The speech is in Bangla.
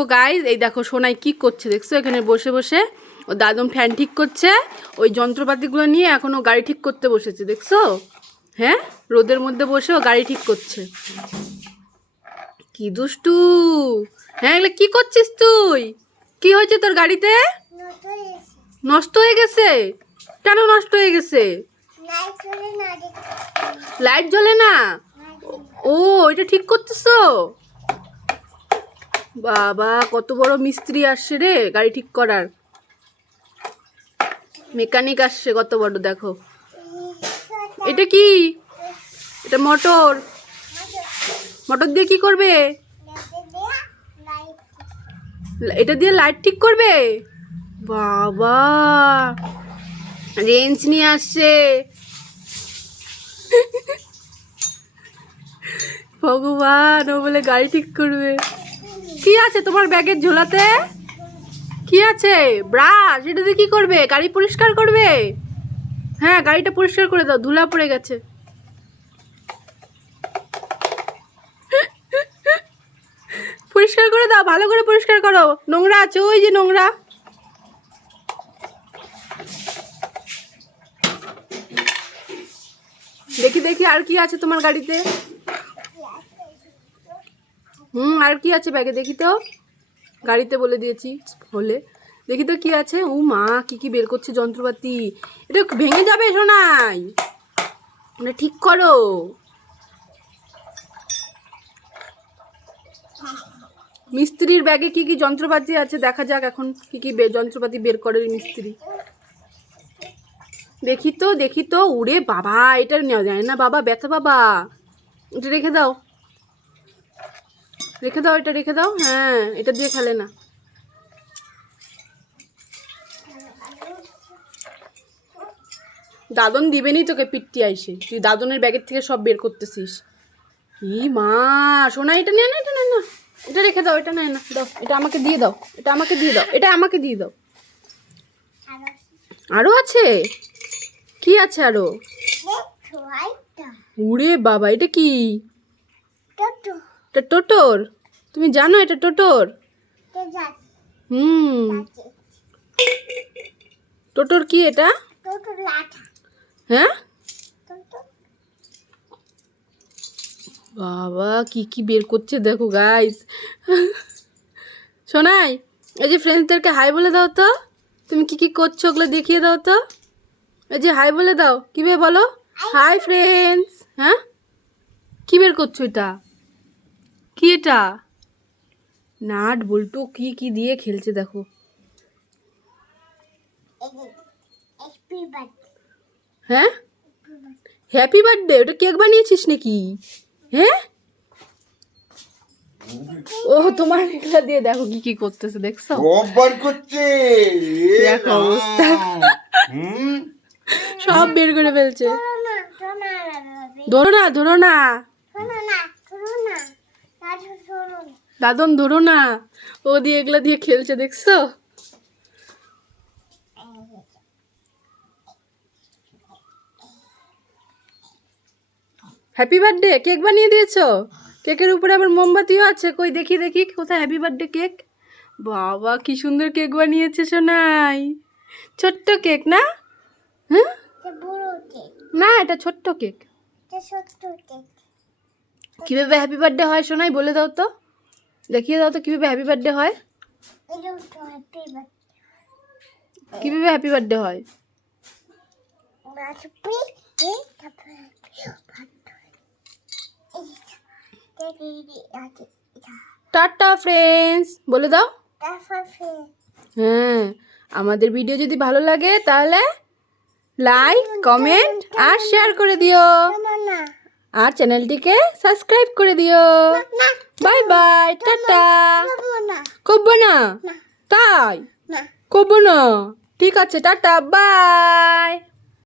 তো গাইস এই দেখো সোনাই কি করছে দেখছো, এখানে বসে বসে ও দাদুন ফ্যান ঠিক করছে, ওই যন্ত্রপাতিগুলো নিয়ে এখন ও গাড়ি ঠিক করতে বসেছে দেখছো। হ্যাঁ, রোদের মধ্যে বসে ও গাড়ি ঠিক করছে। কি দুষ্টু। হ্যাঁ, এগুলো কি করছিস তুই? কি হয়েছে তোর গাড়িতে? নষ্ট হয়ে গেছে? কেন নষ্ট হয়ে গেছে? লাইট জ্বলে না? ও, এটা ঠিক করতেছো? বাবা, কত বড় মিস্ত্রি আসছে রে গাড়ি ঠিক করার। মেকানিক আসছে কত বড়, দেখো। এটা কি? এটা মোটর। মোটর দিয়ে কি করবে? এটা দিয়ে লাইট ঠিক করবে? বাবা, রেঞ্জ নিয়ে আসছে। ভগবান, ও বলে গাড়ি ঠিক করবে। কি আছে তোমার ব্যাগের ঝোলাতে? কি আছে? ব্রাশ। এটা দিয়ে কি করবে? গাড়ি পরিষ্কার করবে? হ্যাঁ, গাড়িটা পরিষ্কার করে দাও, ধুলা পড়ে গেছে। পরিষ্কার করে দাও, ভালো করে পরিষ্কার করো, নোংরা আছে, ওই যে নোংরা। দেখি দেখি আর কি আছে তোমার গাড়িতে। আর কি আছে ব্যাগে দেখি তো। গাড়িতে বলে দিয়েছি হলে। দেখি তো কি আছে। ও মা, কি কি বের করছে যন্ত্রপাতি। এটা ভেঙে যাবে সোনাই, এটা ঠিক করো। মিস্ত্রির ব্যাগে কি কি যন্ত্রপাতি আছে দেখা যাক এখন, কি কি যন্ত্রপাতি বের করে মিস্ত্রি। দেখি তো দেখি তো। উড়ে বাবা, এটা নেওয়া যায় না বাবা, ব্যথা বাবা। এটা রেখে দাও, রেখে দাও, এটা রেখে দাও। হ্যাঁ, এটা দিয়ে খেলে না। দাদন দিবেনি তোকে পিট্টি আইসে, তুই দাদনের ব্যাগের থেকে সব বের করতেছিস। ই মা, সোনা এটা নিয়ে না, এটা নেয় না, এটা রেখে দাও, এটা নেয় না, দাও, এটা আমাকে দিয়ে দাও, এটা আমাকে দিয়ে দাও, এটা আমাকে দিয়ে দাও। আরো আছে? কি আছে আরো? উড়ে বাবা, এটা কি? এটা টোটোর। তুমি জানো এটা টোটোর? টোটোর কি এটা? হ্যাঁ বাবা, কি কি বের করছে দেখো গাইস। শোনাই, এই যে ফ্রেন্ডসদেরকে হাই বলে দাও তো। তুমি কি কি করছো ওগুলো দেখিয়ে দাও তো। এই যে হাই বলে দাও, কিভাবে বলো? Hi friends. হ্যাঁ, কি বের করছো এটা? কি এটা? নাট বল্টু কি কি দিয়ে খেলছে দেখো। হ্যাঁ, হ্যাপি বার্থডে। ওটা কেক বানিয়েছিস নাকি? হ্যাঁ, ও তোমার এগুলা দিয়ে দেখো কি কি করতেছে দেখছো। সব করছে, দেখো অবস্থা, সব বের করে ফেলছে। ধরো না, ধরো না দাদন, ধরো না। ও দিয়ে এগুলা দিয়ে খেলছে দেখছো। হ্যাপি বার্থডে কেক বানিয়ে দিয়েছো? কেকের উপরে আবার মোমবাতিও আছে, কই দেখি দেখি কোথায় হ্যাপি বার্থডে কেক। বাবা, কি সুন্দর কেক বানিয়েছে সোনাই। ছোট্ট কেক না? হ্যাঁ, না এটা ছোট্ট কেক। কিভাবে হ্যাপি বার্থডে হয় সোনাই বলে দাও তো, দেখিয়ে দাও তো কিভাবে হ্যাপি বার্থডে হয়। কিভাবে হ্যাপি বার্থডে হয়? টাটা ফ্রেন্ডস বলে দাও। হ্যাঁ, আমাদের ভিডিও যদি ভালো লাগে তাহলে লাইক, কমেন্ট আর শেয়ার করে দিও, আর চ্যানেলটিকে সাবস্ক্রাইব করে দিও। Bye bye, tata. করবো না? তাই করবো না? ঠিক আছে, টাটা, বাই।